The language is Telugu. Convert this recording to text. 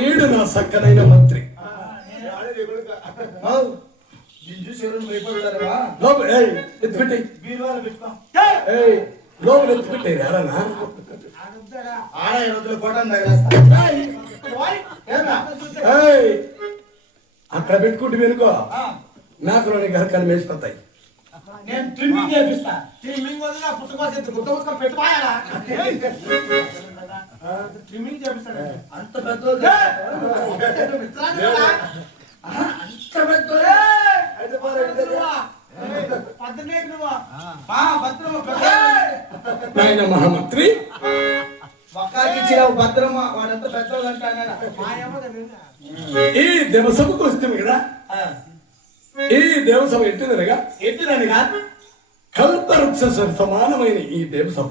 ఈడు నా సక్కనైన మంత్రి. లోపల ఎత్తుపెట్టే రాడనా అక్కడ పెట్టుకుంటే వెనుకో నాకు గరకాలు వేసిపోతాయి. నేను ట్రిమ్మింగ్ చేపిస్తా. ట్రిమ్మింగ్ వదిలి పుట్టుకోసం పెట్టుకోయాలా? ట్రిమ్మింగ్ చేపిస్తాడు. అంత పెద్ద మహామంత్రి భద్రమ్మ వాడంతా పెద్దోళ్ళు అంటాడు. ఈ దేవసభకు వస్తుంది కదా. ఈ దేవసభ ఎట్టిదనగా కల్పవృక్ష సమానమైన ఈ దేవసభ